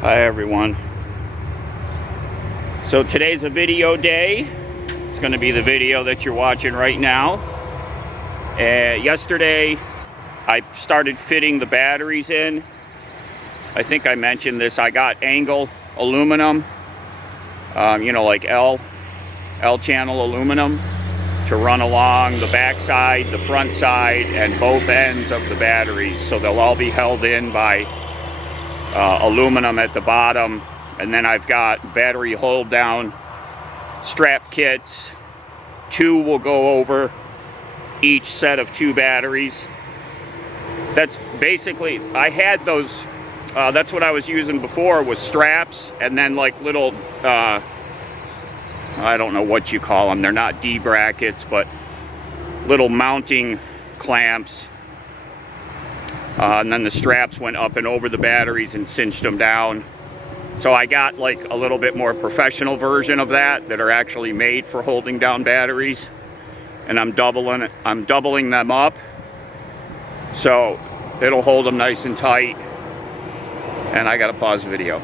Hi everyone. So today's a video day. It's going to be the video that you're watching right now. Yesterday I started fitting the batteries in. I think I mentioned this. I got angle aluminum, like L channel aluminum to run along the back side, the front side, and both ends of the batteries. So they'll all be held in by aluminum at the bottom. And then I've got battery hold down strap kits. 2 will go over each set of 2 batteries. That's basically, I had those, that's what I was using before, was straps and then like little, I don't know what you call them. They're not D brackets, but little mounting clamps. And then the straps went up and over the batteries and cinched them down. So I got like a little bit more professional version of that are actually made for holding down batteries. And I'm doubling them up. So it'll hold them nice and tight. And I gotta pause the video.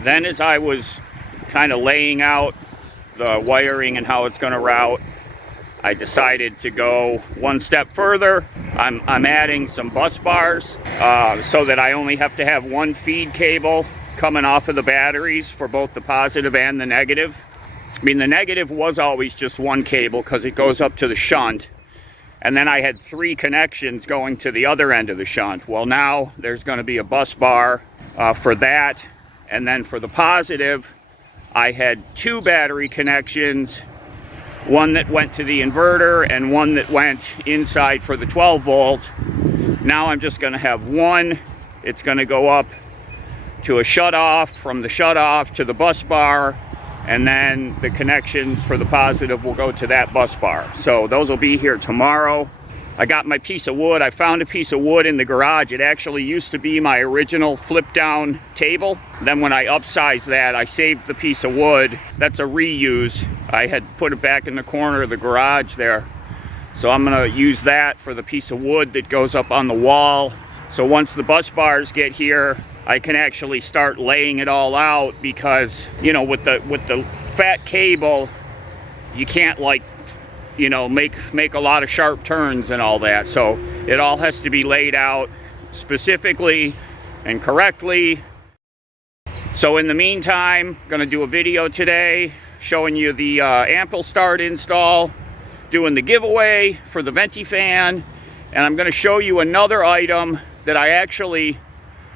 Then as I was kind of laying out the wiring and how it's gonna route, I decided to go one step further. I'm adding some bus bars so that I only have to have one feed cable coming off of the batteries for both the positive and the negative. I mean, the negative was always just one cable because it goes up to the shunt. And then I had 3 connections going to the other end of the shunt. Well, now there's going to be a bus bar for that. And then for the positive, I had 2 battery connections. One that went to the inverter and one that went inside for the 12 volt. Now I'm just going to have one. It's going to go up to a shut off, from the shut off to the bus bar, and then the connections for the positive will go to that bus bar. So those will be here tomorrow. I got my piece of wood. I found a piece of wood in the garage. It actually used to be my original flip down table. Then when I upsized that, I saved the piece of wood. That's a reuse. I had put it back in the corner of the garage there. So I'm gonna use that for the piece of wood that goes up on the wall. So once the bus bars get here, I can actually start laying it all out, because with the fat cable, you can't make a lot of sharp turns and all that. So it all has to be laid out specifically and correctly. So in the meantime, I'm gonna do a video today showing you the Ampul Start install, doing the giveaway for the Venty Fan, and I'm gonna show you another item that I actually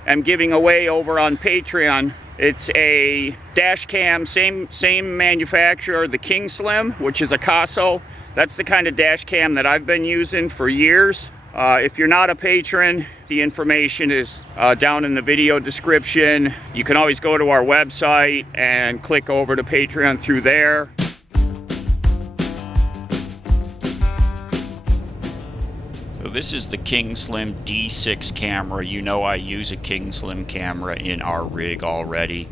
am giving away over on Patreon. It's a dash cam, same manufacturer, the Kingslim, which is a Caso. That's the kind of dash cam that I've been using for years. If you're not a patron, the information is down in the video description. You can always go to our website and click over to Patreon through there. So this is the Kingslim D6 camera. You know I use a Kingslim camera in our rig already.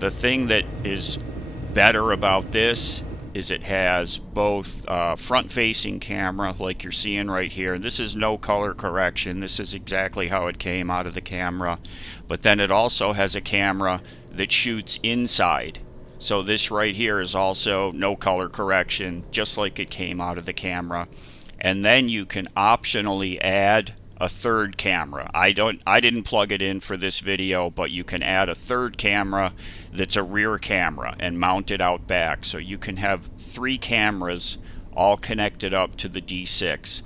The thing that is better about this is it has both front-facing camera, like you're seeing right here. This is no color correction. This is exactly how it came out of the camera. But then it also has a camera that shoots inside. So this right here is also no color correction, just like it came out of the camera. And then you can optionally add a third camera. I didn't plug it in for this video, but you can add a third camera that's a rear camera and mount it out back. So you can have 3 cameras all connected up to the D6.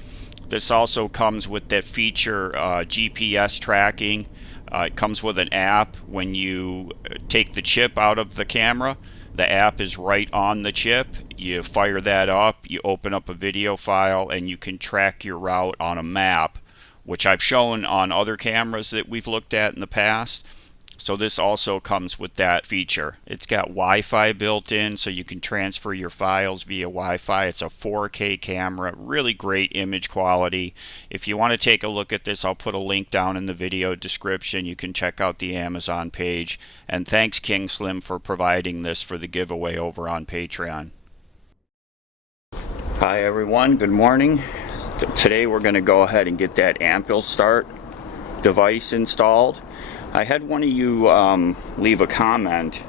This also comes with that feature, GPS tracking. It comes with an app. When you take the chip out of the camera, the app is right on the chip. You fire that up, you open up a video file, and you can track your route on a map, which I've shown on other cameras that we've looked at in the past. So this also comes with that feature. It's got Wi-Fi built in, so you can transfer your files via Wi-Fi. It's a 4K camera, really great image quality. If you want to take a look at this, I'll put a link down in the video description. You can check out the Amazon page. And thanks Kingslim for providing this for the giveaway over on Patreon. Hi everyone, good morning. Today we're going to go ahead and get that Ampul Start device installed. I had one of you leave a comment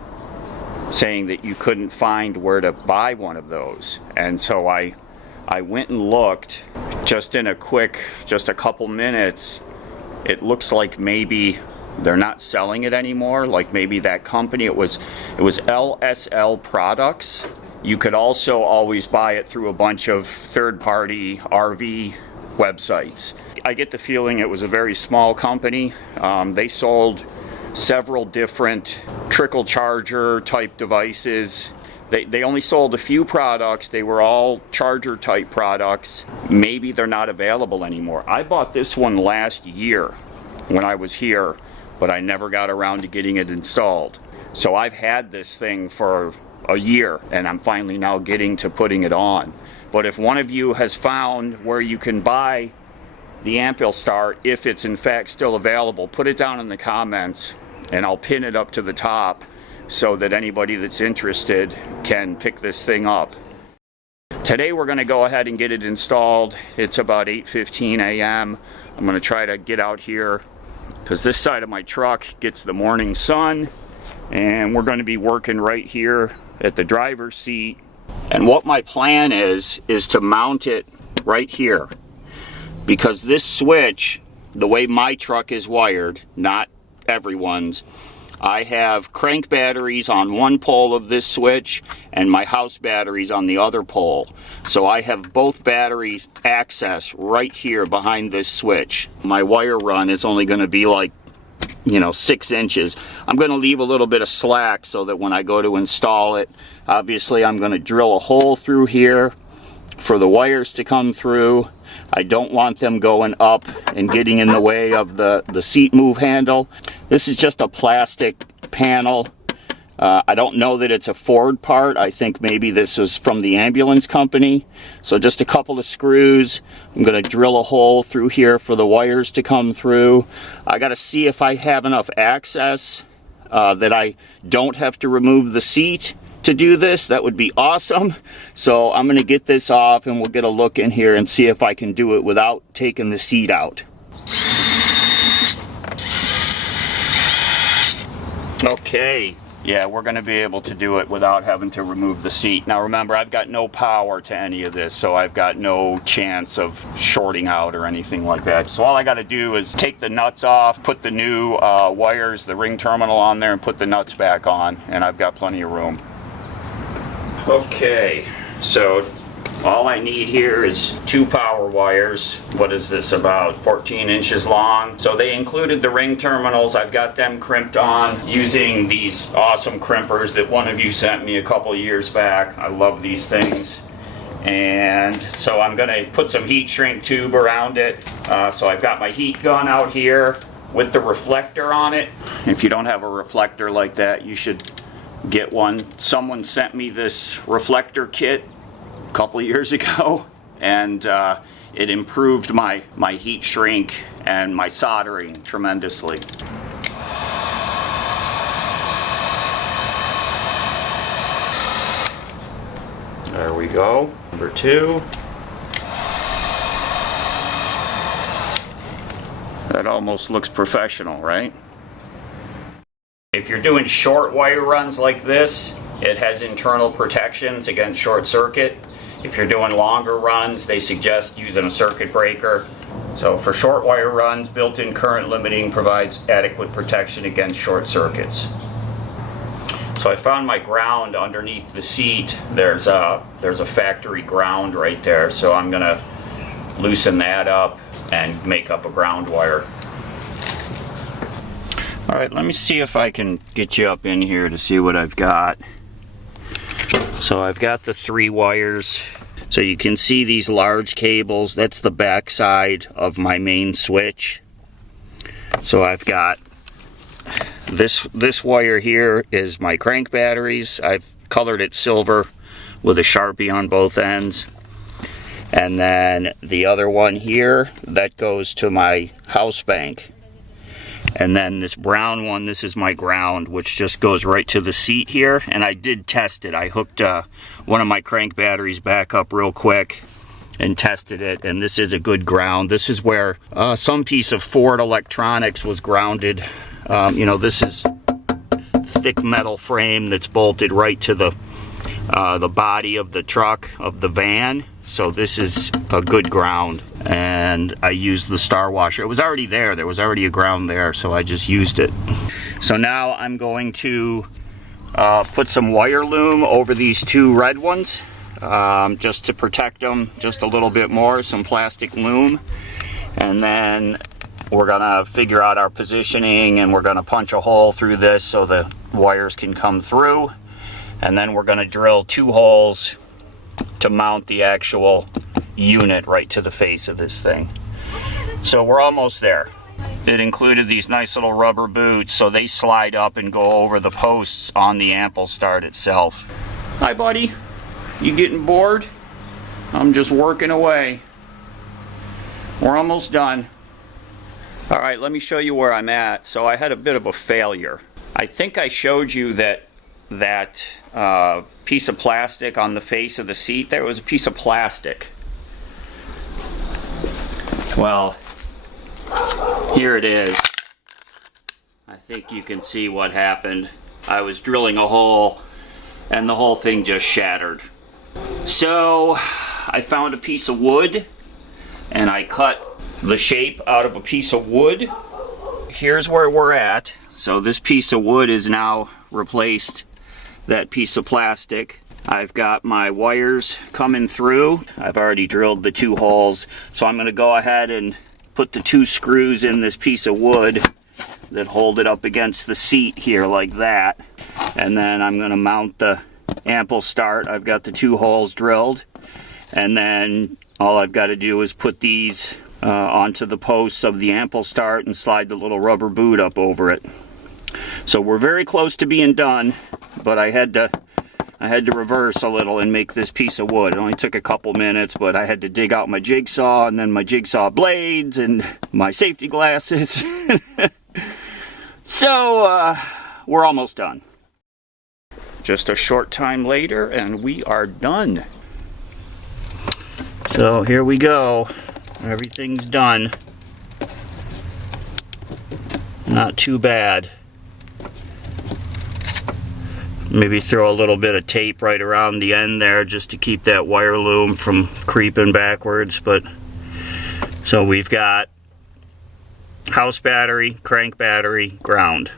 saying that you couldn't find where to buy one of those, and so I went and looked just in a couple minutes. It looks like maybe they're not selling it anymore. Like maybe that company, it was LSL Products. You could also always buy it through a bunch of third-party RV websites. I get the feeling it was a very small company. They sold several different trickle charger type devices. They only sold a few products. They were all charger type products. Maybe they're not available anymore. I bought this one last year when I was here, but I never got around to getting it installed. So I've had this thing for a year, and I'm finally now getting to putting it on. But if one of you has found where you can buy the Ampulstar, if it's in fact still available, put it down in the comments and I'll pin it up to the top so that anybody that's interested can pick this thing up. Today we're going to go ahead and get it installed. It's about 8:15 a.m. I'm going to try to get out here because this side of my truck gets the morning sun, and we're going to be working right here at the driver's seat. And what my plan is to mount it right here, because this switch, the way my truck is wired, not everyone's, I have crank batteries on one pole of this switch and my house batteries on the other pole. So I have both batteries access right here behind this switch. My wire run is only going to be like, 6 inches. I'm going to leave a little bit of slack so that when I go to install it, obviously I'm going to drill a hole through here for the wires to come through. I don't want them going up and getting in the way of the seat move handle. This is just a plastic panel. I don't know that it's a Ford part. I think maybe this is from the ambulance company. So just a couple of screws. I'm going to drill a hole through here for the wires to come through. I got to see if I have enough access that I don't have to remove the seat to do this. That would be awesome. So I'm going to get this off and we'll get a look in here and see if I can do it without taking the seat out. Okay, yeah, we're going to be able to do it without having to remove the seat. Now remember, I've got no power to any of this, so I've got no chance of shorting out or anything like that. So all I got to do is take the nuts off, put the new wires, the ring terminal on there, and put the nuts back on, and I've got plenty of room. Okay, so all I need here is 2 power wires. What is this, about 14 inches long? So they included the ring terminals. I've got them crimped on using these awesome crimpers that one of you sent me a couple years back. I love these things. And so I'm going to put some heat shrink tube around it. So I've got my heat gun out here with the reflector on it. If you don't have a reflector like that, you should get one. Someone sent me this reflector kit a couple years ago, and it improved my heat shrink and my soldering tremendously. There we go, number 2. That almost looks professional, right? If you're doing short wire runs like this, it has internal protections against short circuit. If you're doing longer runs, they suggest using a circuit breaker. So for short wire runs, built-in current limiting provides adequate protection against short circuits. So I found my ground underneath the seat. There's a factory ground right there, so I'm gonna loosen that up and make up a ground wire. All right, let me see if I can get you up in here to see what I've got. So I've got the 3 wires. So you can see these large cables. That's the back side of my main switch. So I've got this wire here is my crank batteries. I've colored it silver with a Sharpie on both ends. And then the other one here, that goes to my house bank. And then this brown one, this is my ground, which just goes right to the seat here. And I did test it. I hooked one of my crank batteries back up real quick and tested it. And this is a good ground. This is where some piece of Ford electronics was grounded You know, this is thick metal frame that's bolted right to the body of the truck, of the van. So this is a good ground, and I used the star washer. It was already there. There was already a ground there, so I just used it. So now I'm going to put some wire loom over these two red ones, just to protect them just a little bit more, some plastic loom. And then we're gonna figure out our positioning, and we're gonna punch a hole through this so the wires can come through. And then we're gonna drill 2 holes to mount the actual unit right to the face of this thing. So we're almost there. It included these nice little rubber boots, so they slide up and go over the posts on the ample start itself. Hi buddy, you getting bored? I'm just working away. We're almost done. All right, let me show you where I'm at. So I had a bit of a failure. I think I showed you that piece of plastic on the face of the seat. There was a piece of plastic. Well, here it is. I think you can see what happened. I was drilling a hole and the whole thing just shattered. So I found a piece of wood and I cut the shape out of a piece of wood. Here's where we're at. So this piece of wood is now replaced that piece of plastic. I've got my wires coming through. I've already drilled the 2 holes. So I'm gonna go ahead and put the 2 screws in this piece of wood that hold it up against the seat here like that. And then I'm gonna mount the ample start. I've got the 2 holes drilled. And then all I've got to do is put these onto the posts of the ample start and slide the little rubber boot up over it. So we're very close to being done, but I had to reverse a little and make this piece of wood. It only took a couple minutes, but I had to dig out my jigsaw and then my jigsaw blades and my safety glasses. So we're almost done. Just a short time later and we are done. So here we go. Everything's done. Not too bad. Maybe throw a little bit of tape right around the end there just to keep that wire loom from creeping backwards. But so we've got house battery, crank battery, ground.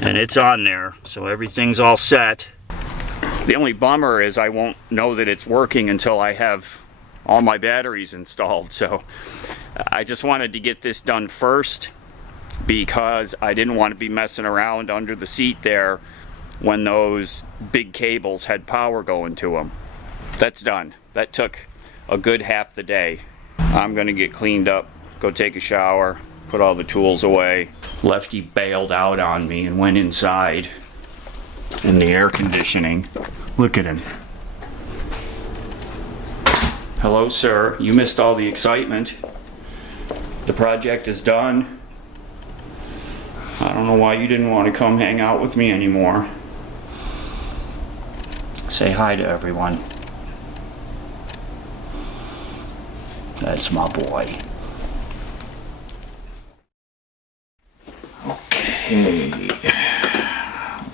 And it's on there, so everything's all set. The only bummer is I won't know that it's working until I have all my batteries installed. So I just wanted to get this done first because I didn't want to be messing around under the seat there when those big cables had power going to them. That's done. That took a good half the day. I'm gonna get cleaned up, go take a shower, put all the tools away. Lefty bailed out on me and went inside in the air conditioning. Look at him. Hello, sir. You missed all the excitement. The project is done. I don't know why you didn't want to come hang out with me anymore. Say hi to everyone. That's my boy. Okay.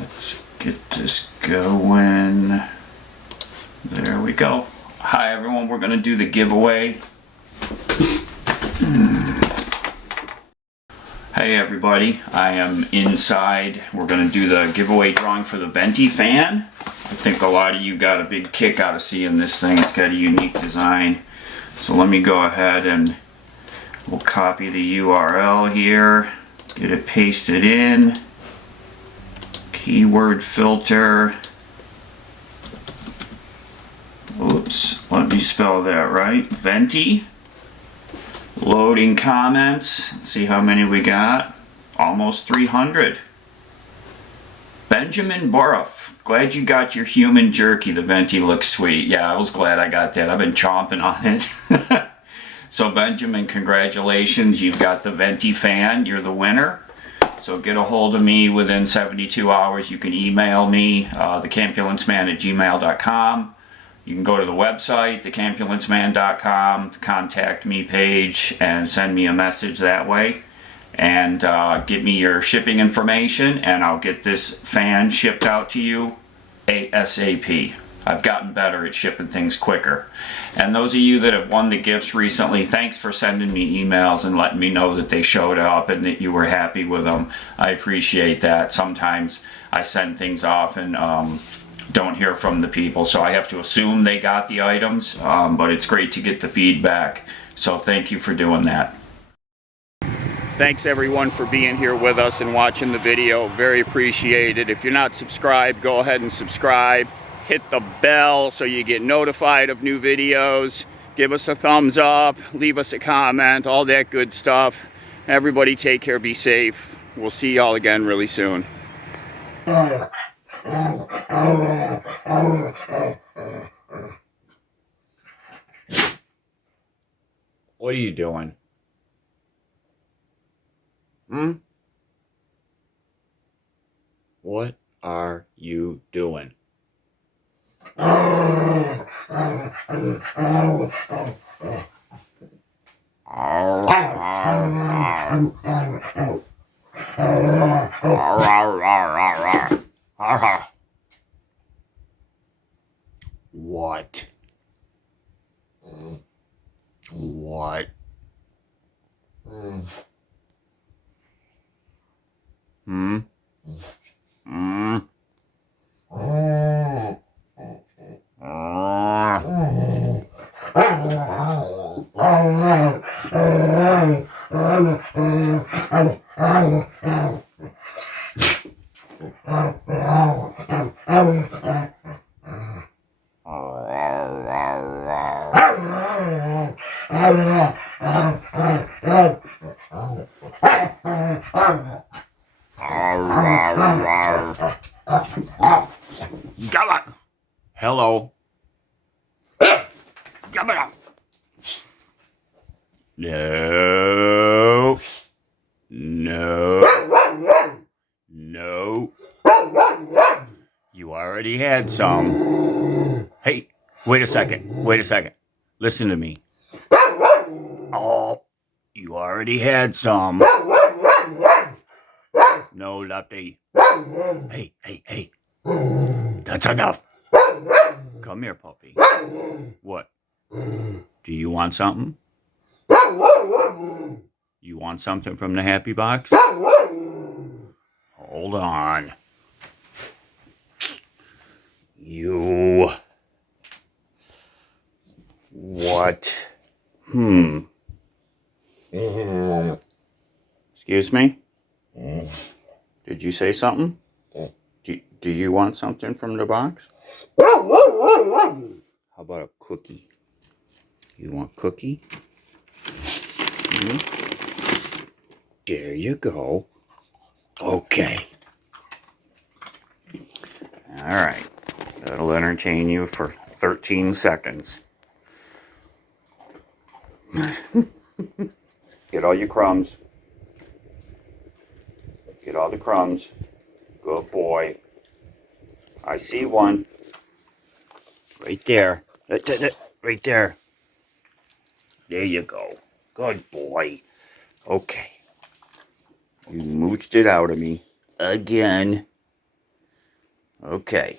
Let's get this going. There we go. Hi everyone, we're going to do the giveaway. Hey everybody, I am inside. We're going to do the giveaway drawing for the Venty Fan. I think a lot of you got a big kick out of seeing this thing. It's got a unique design. So let me go ahead and we'll copy the URL here, get it pasted in, keyword filter. Oops, let me spell that right. Venty. Loading comments. Let's see how many we got. Almost 300. Benjamin Boruff. Glad you got your human jerky. The Venty looks sweet. Yeah, I was glad I got that. I've been chomping on it. So Benjamin, congratulations. You've got the Venty Fan. You're the winner. So get a hold of me within 72 hours. You can email me, thecampulanceman@gmail.com. You can go to the website, thecampulanceman.com, the contact me page, and send me a message that way. and get me your shipping information, and I'll get this fan shipped out to you ASAP. I've gotten better at shipping things quicker. And those of you that have won the gifts recently, thanks for sending me emails and letting me know that they showed up and that you were happy with them. I appreciate that. Sometimes I send things off and don't hear from the people, so I have to assume they got the items, but it's great to get the feedback. So thank you for doing that. Thanks everyone for being here with us and watching the video. Very appreciated. If you're not subscribed, go ahead and subscribe. Hit the bell so you get notified of new videos. Give us a thumbs up, leave us a comment, all that good stuff. Everybody take care, be safe. We'll see y'all again really soon. What are you doing? What are you doing? What? What? Hello. No. No. No. You already had some. Hey, wait a second. Wait a second. Listen to me. Oh, you already had some. No, Lefty. Hey, hey, hey. That's enough. Come here, puppy. What? Do you want something? You want something from the happy box? Hold on. You. What? Excuse me? Did you say something? Do you want something from the box? How about a cookie? You want cookie? There you go. Okay. All right. That'll entertain you for 13 seconds. Get all your crumbs. Get all the crumbs. Good boy. I see one. Right there. Right there. There you go. Good boy. Okay. You mooched it out of me. Again. Okay.